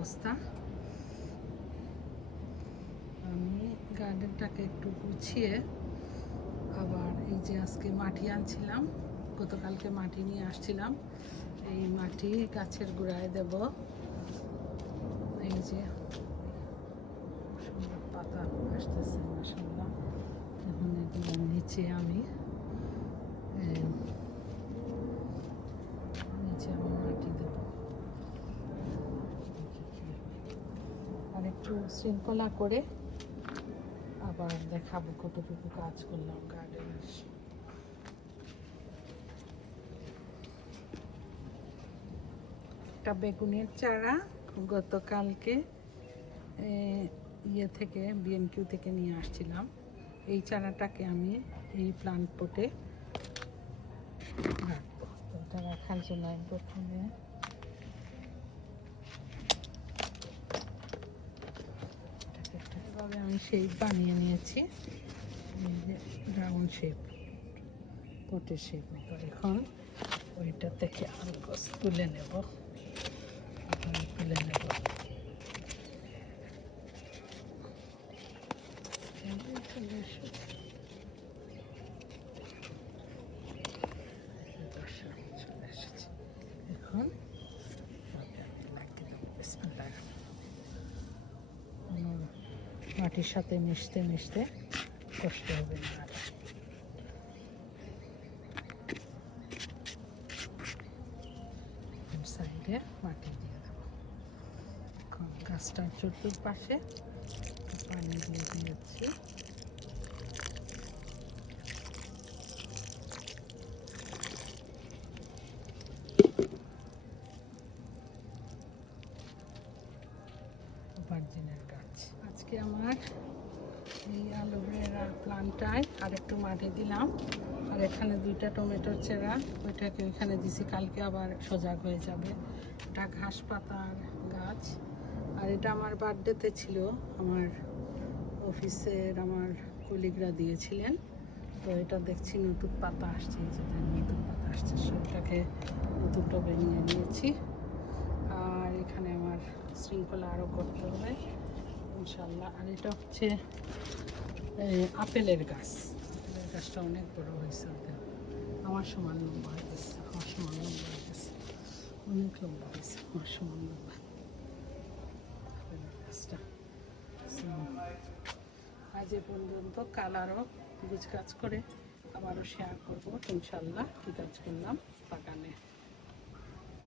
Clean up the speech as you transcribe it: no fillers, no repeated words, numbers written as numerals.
অবস্থা। আমি গার্ডেনটাকে একটু গুছিয়ে আবার এই যে আজকে মাটি আনছিলাম, গতকালকে মাটি নিয়ে আসছিলাম, এই মাটি গাছের গোড়ায় দেব। এই যে সুন্দর পাতা আসতেছে মাশাআল্লাহ। এখন এগুলো নিচে আমি মাটি দেব। আর একটু শৃঙ্খলা করে আবার দেখাবো কতটুকু কাজ করলাম গার্ডেনের। একটা বেগুনের চারা গতকালকে ইয়ে থেকে বিএমকিউ থেকে নিয়ে আসছিলাম। এই চারাটাকে আমি এই প্লান্ট পটে রাখবো। এটা রাখার জন্য প্রথমে এভাবে আমি শেপ বানিয়ে নিয়েছি, রাউন্ড শেপ, পটের শেপ। এখন ওইটা থেকে আমি গাছ তুলে নেব, তুলে নেব। এখন মাটির সাথে মিশতে মিশতে কষ্ট হবে না। সাইডে মাটি দিয়ে দেবো। এখন গাছটার চতুর্পাশে পানি দিয়ে দিয়েছি। ভার্জিনের গাছ। আজকে আমার এই অ্যালোভেরা প্লান্টটায় আর একটু মাটি দিলাম, আর এখানে 2টা টমেটোর চারা, ওইটাকে ওইখানে দিছি, কালকে আবার সজাগ হয়ে যাবে। এটা ঘাস পাতার গাছ। আর এটা আমার বার্থডেতে ছিল, আমার অফিসের আমার কলিগরা দিয়েছিলেন। তো এটা দেখছি নতুন পাতা আসছে, এই যে নতুন পাতা আসছে, সেটাকে নতুন টবে নিয়ে নিয়েছি। আর এখানে আমার শৃঙ্খলা আরও করতে হবে ইনশাল্লাহ। আর এটা হচ্ছে আপেলের গাছ। আপেলের গাছটা অনেক বড় হয়েছে, আমার সমান লম্বা হয়ে গেছে, আমার সমান লম্বা হয়ে গেছে, অনেক লম্বা হয়েছে, আমার সমান লম্বা আপেলের গাছটা। আজ এ পর্যন্ত, কাল আরও গুছ কাজ করে আবারও শেয়ার করবো ইনশাল্লাহ কী কাজ করলাম বাগানে।